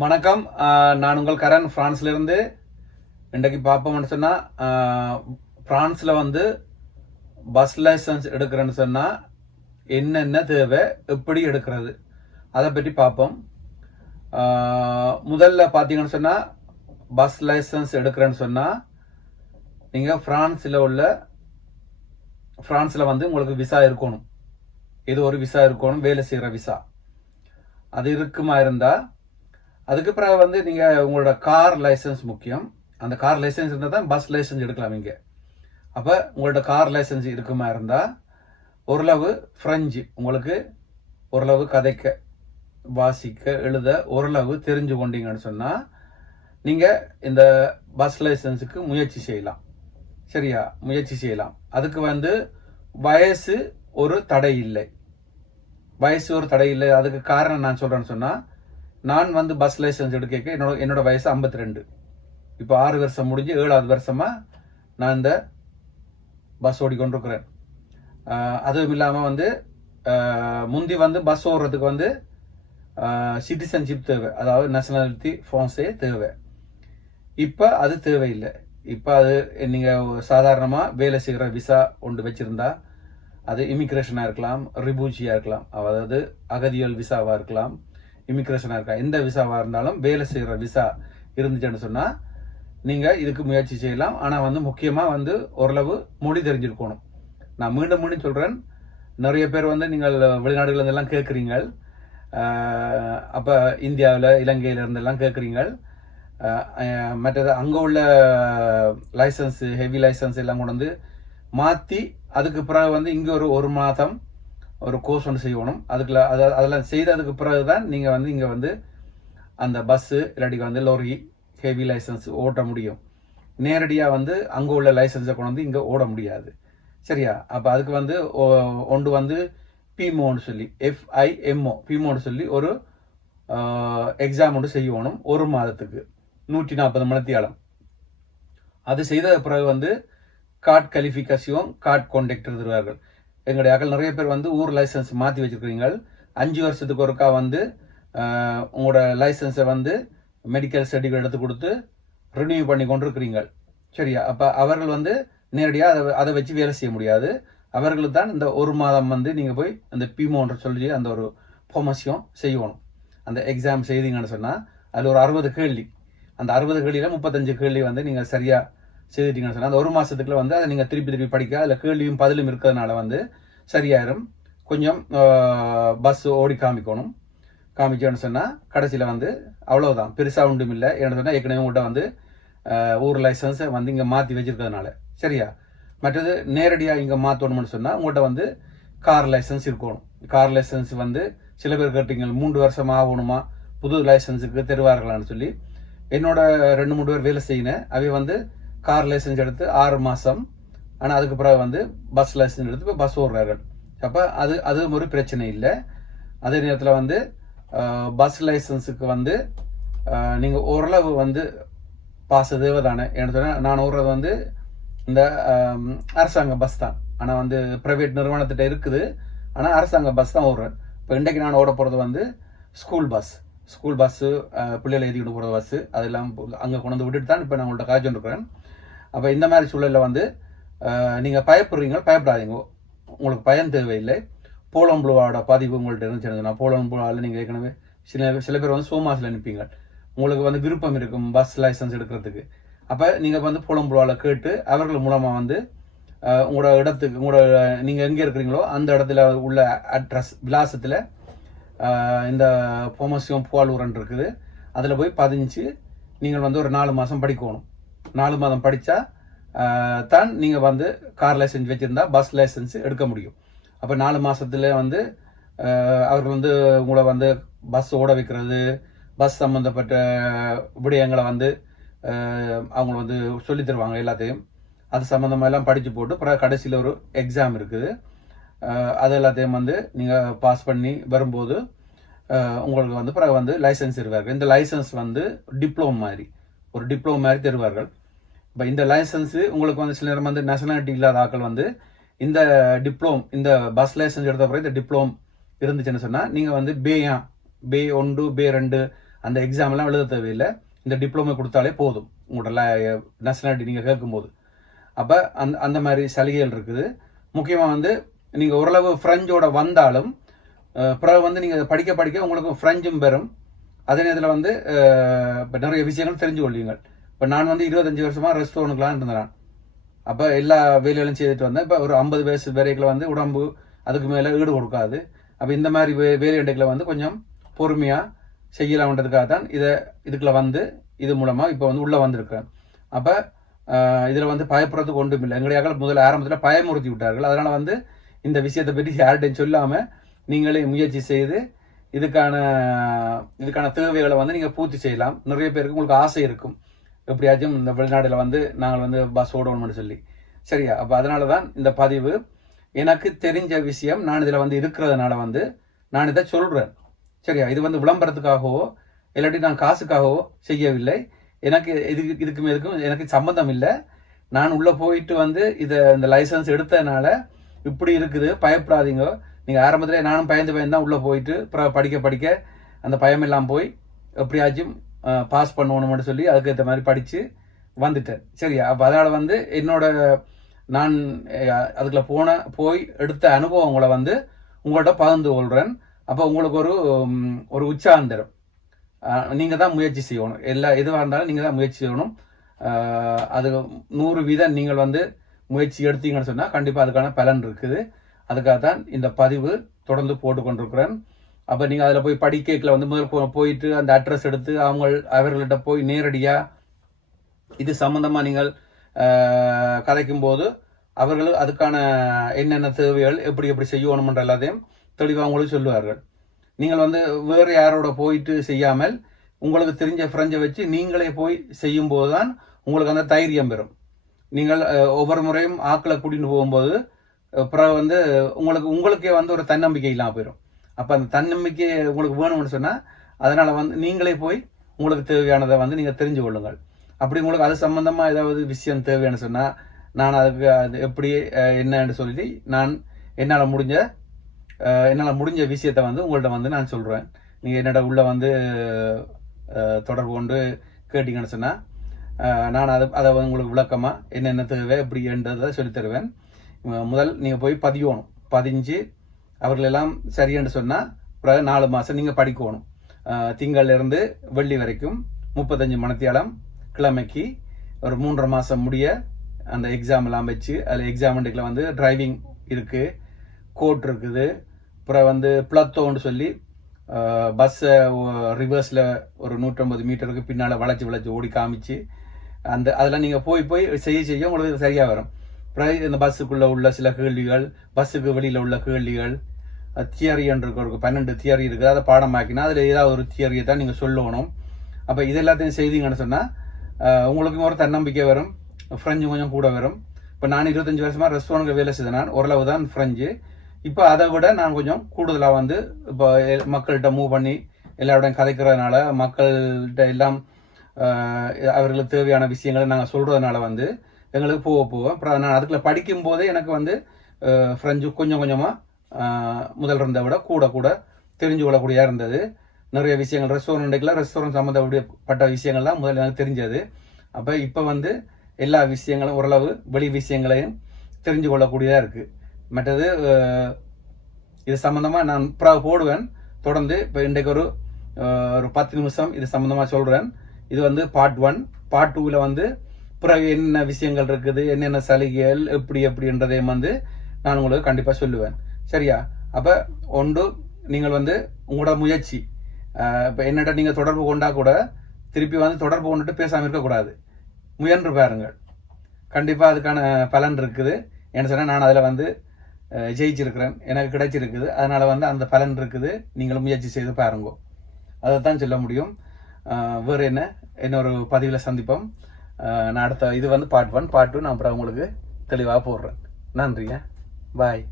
வணக்கம். நான் உங்கள் கரண். ஃப்ரான்ஸ்லேருந்து இன்றைக்கு பார்ப்போம்னு சொன்னால் ஃப்ரான்ஸில் வந்து பஸ் லைசன்ஸ் எடுக்கிறேன்னு சொன்னால் என்னென்ன தேவை எப்படி எடுக்கிறது அதை பற்றி பார்ப்போம். முதல்ல பார்த்தீங்கன்னு சொன்னால் பஸ் லைசன்ஸ் எடுக்கிறேன்னு சொன்னால் நீங்கள் ஃப்ரான்ஸில் உள்ள ஃப்ரான்ஸில் வந்து உங்களுக்கு விசா இருக்கணும். இது ஒரு விசா இருக்கணும் வேலை செய்கிற விசா. அது இருக்குமா இருந்தால் அதுக்கு பிறகு வந்து நீங்கள் உங்களோட கார் லைசன்ஸ் முக்கியம். அந்த கார் லைசன்ஸ் இருந்தால் தான் பஸ் லைசன்ஸ் எடுக்கலாம் இங்கே. அப்போ உங்களோட கார் லைசன்ஸ் இருக்குமா இருந்தால் ஓரளவு ஃப்ரெஞ்சு உங்களுக்கு ஓரளவு கதைக்க வாசிக்க எழுத ஓரளவு தெரிஞ்சு கொண்டீங்கன்னு சொன்னால் நீங்கள் இந்த பஸ் லைசன்ஸுக்கு முயற்சி செய்யலாம். சரியா? முயற்சி செய்யலாம். அதுக்கு வந்து வயசு ஒரு தடை இல்லை. வயசு ஒரு தடை இல்லை. அதுக்கு காரணம் நான் சொல்கிறேன்னு சொன்னால் நான் வந்து பஸ் லைசன்ஸ் எடுக்க என்னோட என்னோட வயசு 52 ரெண்டு இப்போ ஆறு வருஷம் முடிஞ்சு ஏழாவது வருஷமாக நான் இந்த பஸ் ஓடிக்கொண்டிருக்கிறேன். அதுவும் இல்லாமல் வந்து முந்தி வந்து பஸ் ஓடுறதுக்கு வந்து சிட்டிசன்ஷிப் தேவை. அதாவது நேஷனாலிட்டி ஃபோன்ஸே தேவை. இப்போ அது தேவையில்லை. இப்போ அது நீங்கள் சாதாரணமாக வேலை செய்கிற விசா ஒன்று வச்சுருந்தா அது இமிக்ரேஷனாக இருக்கலாம் ரிபூஜியாக இருக்கலாம். அதாவது அகதியல் விசாவாக இருக்கலாம். இமிக்ரேஷனாக இருக்கா? எந்த விசாவாக இருந்தாலும் வேலை செய்கிற விசா இருந்துச்சுன்னு சொன்னால் நீங்கள் இதுக்கு முயற்சி செய்யலாம். ஆனால் வந்து முக்கியமாக வந்து ஓரளவு மொழி தெரிஞ்சிருக்கணும். நான் மீண்டும் மீண்டும் சொல்கிறேன் நிறைய பேர் வந்து நீங்கள் வெளிநாடுகள் கேட்குறீங்க அப்போ இந்தியாவில் இலங்கையிலேருந்தெல்லாம் கேட்குறீங்க மற்றது அங்கே உள்ள லைசன்ஸு ஹெவி லைசன்ஸ் எல்லாம் கொண்டு வந்து மாற்றி அதுக்கு பிறகு வந்து இங்கே ஒரு ஒரு மாதம் ஒரு கோர்ஸ் ஒன்று செய்யணும். அதுக்குள்ள அதை அதெல்லாம் செய்ததுக்கு பிறகு தான் நீங்கள் வந்து இங்கே வந்து அந்த பஸ்ஸு இல்லாட்டி வந்து லோரி ஹெவி லைசன்ஸ் ஓட்ட முடியும். நேரடியாக வந்து அங்கே உள்ள லைசன்ஸை கொண்டு வந்து இங்கே ஓட முடியாது. சரியா? அப்போ அதுக்கு வந்து ஒ- ஒன்று வந்து பிமோன்னு சொல்லி எஃப்ஐஎம்ஓ பிமோன்னு சொல்லி ஒரு எக்ஸாம் ஒன்று செய்யணும் ஒரு மாதத்துக்கு. நூற்றி நாற்பது மணித்தியாலம். அது செய்த பிறகு வந்து கார்ட் கலிஃபிகேஷன் கார்ட் கான்டாக்ட் தருவார்கள். எங்களுடைய அகல் நிறைய பேர் வந்து ஊர் லைசன்ஸ் மாற்றி வச்சிருக்கிறீங்க அஞ்சு வருஷத்துக்கு ஒருக்கா வந்து உங்களோட லைசன்ஸை வந்து மெடிக்கல் சர்டிஃபிகேட் எடுத்து கொடுத்து ரினியூ பண்ணி கொண்டிருக்கிறீங்க சரியா? அப்போ அவர்கள் வந்து நேரடியாக அதை அதை வச்சு வேலை செய்ய முடியாது. அவர்களுக்கு தான் இந்த ஒரு மாதம் வந்து நீங்கள் போய் அந்த பிமோன்ற சொல்லி அந்த ஒரு ஃபோமஸியம் செய்யணும். அந்த எக்ஸாம் செய்தீங்கன்னு சொன்னால் அதில் ஒரு அறுபது கேள்வி. அந்த அறுபது கேள்வியில் முப்பத்தஞ்சு கேள்வி வந்து நீங்கள் சரியாக செய்துட்டீங்கன்னு சொன்னால் அந்த ஒரு மாதத்துக்குள்ள வந்து அதை நீங்கள் திருப்பி திருப்பி படிக்க அதில் கேள்வியும் பதிலும் இருக்கிறதுனால வந்து சரியாயிரும். கொஞ்சம் பஸ் ஓடி காமிக்கணும். காமிச்சோன்னு சொன்னால் கடைசியில் வந்து அவ்வளோதான் பெருசாக ஒன்றும் இல்லை. ஏன்னு சொன்னால் ஏற்கனவே உங்கள்கிட்ட வந்து ஊர் லைசன்ஸை வந்து இங்கே மாற்றி வச்சுருக்கிறதுனால. சரியா? மற்றது நேரடியாக இங்கே மாற்றணும்னு சொன்னால் உங்கள்கிட்ட வந்து கார் லைசன்ஸ் இருக்கணும். கார் லைசன்ஸ் வந்து சில பேர் கேட்டீங்க மூன்று வருஷம் ஆகணுமா? புது லைசன்ஸுக்கு தருவார்களான்னு சொல்லி. என்னோட ரெண்டு மூணு பேர் வேலை செய்யினேன் அவை வந்து கார் லைசன்ஸ் எடுத்து ஆறு மாதம் ஆனால் அதுக்கு பிறகு வந்து பஸ் லைசன்ஸ் எடுத்து இப்போ பஸ் ஓடுறார்கள். அப்போ அது அது ஒரு பிரச்சனை இல்லை. அதே நேரத்தில் வந்து பஸ் லைசன்ஸுக்கு வந்து நீங்கள் ஓரளவு வந்து பாஸ் தேவை தானே ஏன்னு சொன்னால் நான் ஓடுறது வந்து இந்த அரசாங்க பஸ் தான். ஆனால் வந்து ப்ரைவேட் நிறுவனத்திட்ட இருக்குது. ஆனால் அரசாங்க பஸ் தான் ஓடுறேன். இப்போ இன்றைக்கு நான் ஓட போகிறது வந்து ஸ்கூல் பஸ் ஸ்கூல் பஸ்ஸு பிள்ளைகளை ஏற்றிக்கிட்டு போகிற பஸ்ஸு அதெல்லாம் அங்கே கொண்டு வந்து விட்டுட்டு தான் இப்போ நான் உங்கள்கிட்ட காய்ச்சி இருக்கிறேன். அப்போ இந்த மாதிரி சூழலில் வந்து நீங்கள் பயப்படுறீங்க பயப்படாதீங்க. உங்களுக்கு பயம் தேவையில்லை. போலம்புழுவோட பதிவு உங்கள்கிட்ட இருந்துச்சுன்னா போலம்புழாவில் நீங்கள் ஏற்கனவே சில சில பேர் வந்து சோமாஸில் நிற்பீங்க உங்களுக்கு வந்து விருப்பம் இருக்கும் பஸ் லைசன்ஸ் எடுக்கிறதுக்கு. அப்போ நீங்கள் வந்து போலம்புழாவில் கேட்டு அவர்கள் மூலமாக வந்து உங்களோட இடத்துக்கு உங்களோட நீங்கள் எங்கே இருக்கிறீங்களோ அந்த இடத்துல உள்ள அட்ரஸ் விலாசத்தில் இந்த பொமசியம் புவாலூரன் இருக்குது. அதில் போய் பதிஞ்சு நீங்கள் வந்து ஒரு நாலு மாதம் படிக்கணும். நாலு மாதம் படித்தா தான் நீங்கள் வந்து கார் லைசன்ஸ் வச்சுருந்தா பஸ் லைசன்ஸ் எடுக்க முடியும். அப்போ நாலு மாதத்தில் வந்து அவர்கள் வந்து உங்களை வந்து பஸ் ஓட வைக்கிறது பஸ் சம்மந்தப்பட்ட விடயங்களை வந்து அவங்கள அவங்க வந்து சொல்லி தருவாங்க எல்லாத்தையும். அது சம்மந்தமாக எல்லாம் படித்து போட்டு அப்புறம் கடைசியில் ஒரு எக்ஸாம் இருக்குது. அது எல்லாத்தையும் வந்து நீங்கள் பாஸ் பண்ணி வரும்போது உங்களுக்கு வந்து பிறகு வந்து லைசன்ஸ் தருவார்கள். இந்த லைசன்ஸ் வந்து டிப்ளோம் மாதிரி ஒரு டிப்ளோம் மாதிரி தருவார்கள். இப்போ இந்த லைசன்ஸு உங்களுக்கு வந்து சில நேரம் வந்து நேஷனாலிட்டி இல்லாத ஆட்கள் வந்து இந்த டிப்ளோம் இந்த பஸ் லைசன்ஸ் எடுத்த பிறகு இந்த டிப்ளோம் இருந்துச்சுன்னு சொன்னால் நீங்கள் வந்து பேயா பே ஒன்று பே ரெண்டு அந்த எக்ஸாம்லாம் எழுத தேவையில்லை. இந்த டிப்ளமோ கொடுத்தாலே போதும். உங்களோட நேஷனாலிட்டி நீங்கள் கேட்கும்போது. அப்போ அந்த அந்த மாதிரி சலுகைகள் இருக்குது. முக்கியமாக வந்து நீங்கள் ஓரளவு ஃப்ரெஞ்சோட வந்தாலும் பிறகு வந்து நீங்கள் படிக்க படிக்க உங்களுக்கு ஃப்ரெஞ்சும் பெறும். அதே நேரத்தில் வந்து இப்போ நிறைய விஷயங்கள் தெரிஞ்சு கொள்வீங்கள் இப்போ நான் வந்து இருபத்தஞ்சு வருஷமாக ரெஸ்டாரண்ட்லாம் இருந்தேன் அப்போ எல்லா வேலைகளும் செய்துட்டு வந்தேன். இப்போ ஒரு ஐம்பது வயசு வரைக்கும் வந்து உடம்பு அதுக்கு மேலே ஈடு கொடுக்காது. அப்போ இந்த மாதிரி வே வேலையண்டைகளை வந்து கொஞ்சம் பொறுமையாக செய்யலாம்ன்றதுக்காக தான் இதை இதுக்குள்ள வந்து இது மூலமாக இப்போ வந்து உள்ளே வந்திருக்கிறேன். அப்போ இதில் வந்து பயப்படுறதுக்கு ஒன்றும் இல்லை. எங்களுடைய முதல்ல ஆரம்பத்தில் பயமுறுத்தி விட்டார்கள். அதனால் வந்து இந்த விஷயத்தை பற்றி யார்கிட்டையும் சொல்லாமல் நீங்களே முயற்சி செய்து இதுக்கான இதுக்கான தேவைகளை வந்து நீங்கள் பூர்த்தி செய்யலாம். நிறைய பேருக்கு உங்களுக்கு ஆசை இருக்கும். எப்படியாச்சும் இந்த வெளிநாட்டில் வந்து நாங்கள் வந்து பஸ் ஓடணும்னு சொல்லி. சரியா? அப்போ அதனால தான் இந்த பதிவு. எனக்கு தெரிஞ்ச விஷயம் நான் இதில் வந்து இருக்கிறதுனால வந்து நான் இதை சொல்கிறேன் சரியா? இது வந்து விளம்பரத்துக்காகவோ இல்லாட்டி நான் காசுக்காகவோ செய்யவில்லை. எனக்கு இதுக்கு இதுக்கும் எதுக்கும் எனக்கு சம்மந்தம் இல்லை. நான் உள்ளே போயிட்டு வந்து இதை இந்த லைசன்ஸ் எடுத்ததுனால இப்படி இருக்குது. பயப்படாதீங்க. நீங்கள் ஆரம்பத்தில் நானும் பயந்து பயந்து தான் உள்ளே போயிட்டு படிக்க படிக்க அந்த பயம் எல்லாம் போய் எப்படியாச்சும் பாஸ் பண்ணணும்னு சொல்லி அதுக்கேற்ற மாதிரி படித்து வந்துட்டேன். சரியா? அப்போ அதனால் வந்து என்னோட நான் அதுக்குள்ள போன போய் எடுத்த அனுபவங்களை வந்து உங்கள்கிட்ட பகிர்ந்து கொள்கிறேன் அப்போ உங்களுக்கு ஒரு ஒரு உற்சாகம் தரும் நீங்கள் தான் முயற்சி செய்யணும். எல்லா எதுவாக இருந்தாலும் நீங்கள் தான் முயற்சி செய்யணும். அது நூறு வீதம் நீங்கள் வந்து முயற்சி எடுத்தீங்கன்னு சொன்னால் கண்டிப்பாக அதுக்கான பலன் இருக்குது. அதுக்காக தான் இந்த பதிவு தொடர்ந்து போட்டுக்கொண்டிருக்கிறேன். அப்போ நீங்கள் அதில் போய் படிக்கேக்கில் வந்து முதல் போயிட்டு அந்த அட்ரஸ் எடுத்து அவங்க அவர்கள்ட்ட போய் நேரடியாக இது சம்மந்தமாக நீங்கள் அஹ், கதைக்கும் போது அவர்கள் அதுக்கான என்னென்ன தேவைகள் எப்படி எப்படி செய்யணும்ன்ற எல்லாத்தையும் தெளிவாக அவங்களும் சொல்லுவார்கள். நீங்கள் வந்து வேறு யாரோட போயிட்டு செய்யாமல் உங்களுக்கு தெரிஞ்ச ஃப்ரெஞ்சை வச்சு நீங்களே போய் செய்யும் போது தான் உங்களுக்கு அந்த தைரியம் பெறும். நீங்கள் ஒவ்வொரு முறையும் ஆக்களை கூட்டிகிட்டு போகும்போது அஹ், பிறகு வந்து உங்களுக்கு உங்களுக்கே வந்து ஒரு தன்னம்பிக்கை இல்லாமல் போயிடும் அப்போ அந்த தன்னம்பிக்கை உங்களுக்கு வேணும்னு சொன்னால் அதனால் வந்து நீங்களே போய் உங்களுக்கு தேவையானதை வந்து நீங்கள் தெரிஞ்சு கொள்ளுங்கள். அப்படி உங்களுக்கு அது சம்மந்தமாக ஏதாவது விஷயம் தேவைன்னு சொன்னால் நான் அதுக்கு அது எப்படி என்னன்னு சொல்லி நான் என்னால் முடிஞ்ச என்னால் முடிஞ்ச விஷயத்தை வந்து உங்கள்கிட்ட வந்து நான் சொல்கிறேன் நீங்கள் என்னோட உள்ளே வந்து தொடர்பு கொண்டு கேட்டிங்கன்னு சொன்னால் நான் அதை அதை உங்களுக்கு விளக்கமாக என்னென்ன தேவை எப்படின்றதை சொல்லித் தருவேன். முதல் நீங்கள் போய் பதியணும். பதிஞ்சு அவர்கள் எல்லாம் சரின்னு சொன்னால் பிறகு நாலு மாதம் நீங்கள் படிக்கணும் திங்கள்லேருந்து வெள்ளி வரைக்கும் முப்பத்தஞ்சு மணத்தியாலம் கிழமைக்கு ஒரு மூன்றரை மாதம் முடிய அந்த எக்ஸாம்லாம் வச்சு அதில் எக்ஸாம் வந்து டிரைவிங் இருக்குது கோட் இருக்குது அப்புறம் வந்து பிளத்தோன்னு சொல்லி பஸ்ஸை ரிவர்ஸில் ஒரு நூற்றம்பது மீட்டருக்கு பின்னால் வளைச்சி வளைச்சி ஓடி காமிச்சு அந்த அதெல்லாம் நீங்கள் போய் போய் செய்ய செய்ய உங்களுக்கு சரியாக வரும். அப்புறம் இந்த பஸ்ஸுக்குள்ளே உள்ள சில கேள்விகள் பஸ்ஸுக்கு வெளியில் உள்ள கேள்விகள் தியரி என்று ஒரு பன்னெண்டு தியரி இருக்குது. அதை பாடமாக்கினா அதில் ஏதாவது ஒரு தியரியை தான் நீங்கள் சொல்லணும். அப்போ இது எல்லாத்தையும் செய்தீங்கன்னு சொன்னால் உங்களுக்கும் ஒரு தன்னம்பிக்கை வரும். ஃப்ரெஞ்சு கொஞ்சம் கூட வரும். இப்போ நான் இருபத்தஞ்சு வருஷமாக ரெஸ்டாரண்ட்டில் வேலை செய்தேன். நான் ஓரளவு தான் ஃப்ரெஞ்சு இப்போ அதை விட நான் கொஞ்சம் கூடுதலாக வந்து இப்போ மக்கள்கிட்ட மூவ் பண்ணி எல்லாரோடையும் கதைக்கிறதுனால மக்கள்கிட்ட எல்லாம் அவர்களுக்கு தேவையான விஷயங்களை நாங்கள் சொல்கிறதுனால வந்து எங்களுக்கு போக போக அப்புறம் நான் அதுக்குள்ள படிக்கும் போதே எனக்கு வந்து ஃப்ரெஞ்சு கொஞ்சம் கொஞ்சமாக முதல் இருந்ததை விட கூட கூட தெரிஞ்சு கொள்ளக்கூடியதாக இருந்தது. நிறைய விஷயங்கள் ரெஸ்டாரண்ட்டுக்குலாம் ரெஸ்டாரண்ட் சம்மந்தப்பட்ட விஷயங்கள்லாம் முதல்ல எனக்கு தெரிஞ்சது. அப்போ இப்போ வந்து எல்லா விஷயங்களும் ஓரளவு வெளி விஷயங்களையும் தெரிஞ்சு கொள்ளக்கூடியதாக இருக்குது மற்றது இது சம்மந்தமாக நான் அப்புறம் போடுவேன். தொடர்ந்து இப்போ இன்றைக்கு ஒரு ஒரு பத்து நிமிஷம் இது சம்மந்தமாக சொல்கிறேன் இது வந்து பார்ட் ஒன் பார்ட் டூவில் வந்து பிறகு என்னென்ன விஷயங்கள் இருக்குது என்னென்ன சலுகைகள் எப்படி எப்படின்றதையும் வந்து நான் உங்களுக்கு கண்டிப்பாக சொல்லுவேன். சரியா? அப்போ ஒன்று நீங்கள் வந்து உங்களோட முயற்சி இப்போ என்னட்ட நீங்கள் தொடர்பு கொண்டா கூட திருப்பி வந்து தொடர்பு கொண்டுட்டு பேசாமல் இருக்கக்கூடாது. முயன்று பாருங்கள். கண்டிப்பாக அதுக்கான பலன் இருக்குது. என்ன சொன்னால் நான் அதில் வந்து ஜெயிச்சிருக்கிறேன். எனக்கு கிடைச்சிருக்குது. அதனால் வந்து அந்த பலன் இருக்குது. நீங்களும் முயற்சி செய்து பாருங்க. அதைத்தான் சொல்ல முடியும். வேறு என்ன? இன்னொரு பதிவில் சந்திப்போம். நான் அடுத்த இது வந்து பார்ட் ஒன் பார்ட் டூ நான் அப்புறம் உங்களுக்கு தெளிவாக போடுறேன். நன்றிங்க. பாய்